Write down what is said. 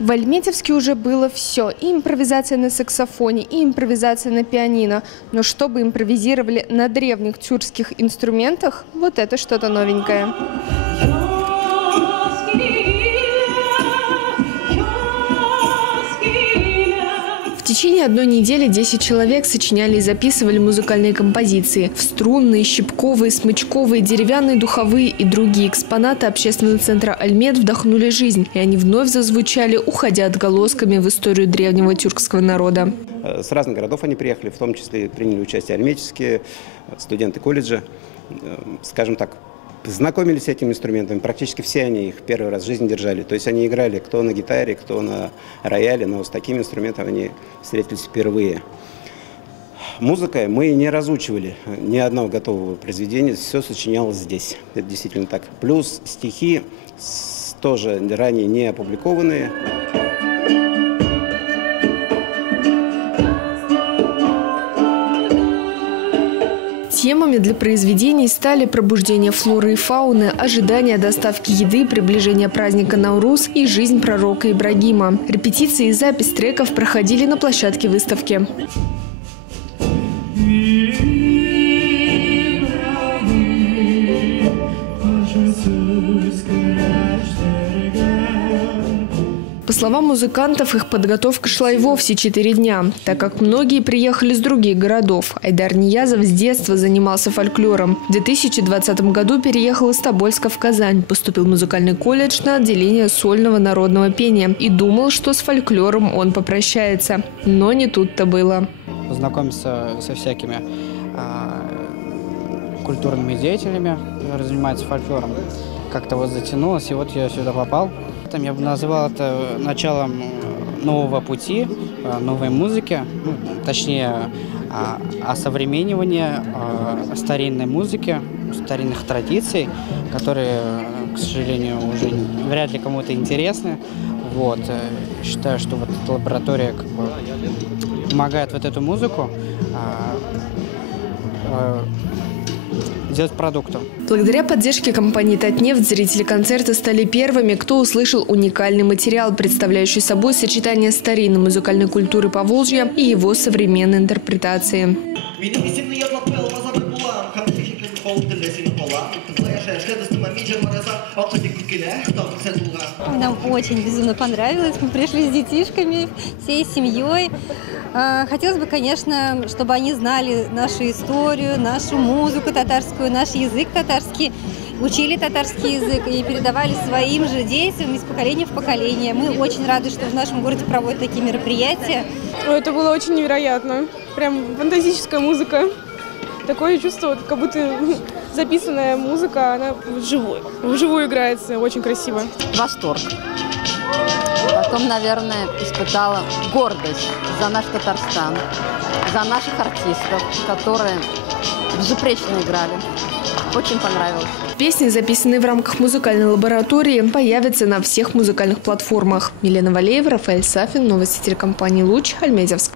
В Альметьевске уже было все. И импровизация на саксофоне, и импровизация на пианино. Но чтобы импровизировали на древних тюркских инструментах, вот это что-то новенькое. В течение одной недели 10 человек сочиняли и записывали музыкальные композиции. В струнные, щипковые, смычковые, деревянные, духовые и другие экспонаты общественного центра «Альмет» вдохнули жизнь. И они вновь зазвучали, уходя отголосками в историю древнего тюркского народа. С разных городов они приехали, в том числе приняли участие альметьевские студенты колледжа. Скажем так, знакомились с этими инструментами. Практически все они их первый раз в жизни держали. То есть они играли кто на гитаре, кто на рояле, но с таким инструментом они встретились впервые. Музыкой мы не разучивали ни одного готового произведения, все сочинялось здесь. Это действительно так. Плюс стихи тоже ранее не опубликованные. Темами для произведений стали пробуждение флоры и фауны, ожидание доставки еды, приближение праздника Наурус и жизнь пророка Ибрагима. Репетиции и запись треков проходили на площадке выставки. По словам музыкантов, их подготовка шла и вовсе 4 дня, так как многие приехали с других городов. Айдар Ниязов с детства занимался фольклором. В 2020 году переехал из Тобольска в Казань, поступил в музыкальный колледж на отделение сольного народного пения и думал, что с фольклором он попрощается. Но не тут-то было. Познакомился со всякими культурными деятелями, которые занимаются фольклором. Как-то вот затянулось, и вот я сюда попал. Я бы назвал это началом нового пути, новой музыки, точнее, осовременивания старинной музыки, старинных традиций, которые, к сожалению, уже вряд ли кому-то интересны. Вот. Считаю, что вот эта лаборатория как бы помогает вот эту музыку делать продуктом. Благодаря поддержке компании «Татнефть» зрители концерта стали первыми, кто услышал уникальный материал, представляющий собой сочетание старинной музыкальной культуры Поволжья и его современной интерпретации. Нам очень безумно понравилось. Мы пришли с детишками, всей семьей. Хотелось бы, конечно, чтобы они знали нашу историю, нашу музыку татарскую, наш язык татарский, учили татарский язык и передавали своим же детям из поколения в поколение. Мы очень рады, что в нашем городе проводят такие мероприятия. Это было очень невероятно. Прям фантастическая музыка. Такое чувство, как будто записанная музыка, она вживую играется, очень красиво. Восторг. Потом, наверное, испытала гордость за наш Татарстан, за наших артистов, которые безупречно играли. Очень понравилось. Песни, записанные в рамках музыкальной лаборатории, появятся на всех музыкальных платформах. Елена Валеева, Рафаэль Сафин, новости телекомпании «Луч», Альметьевск.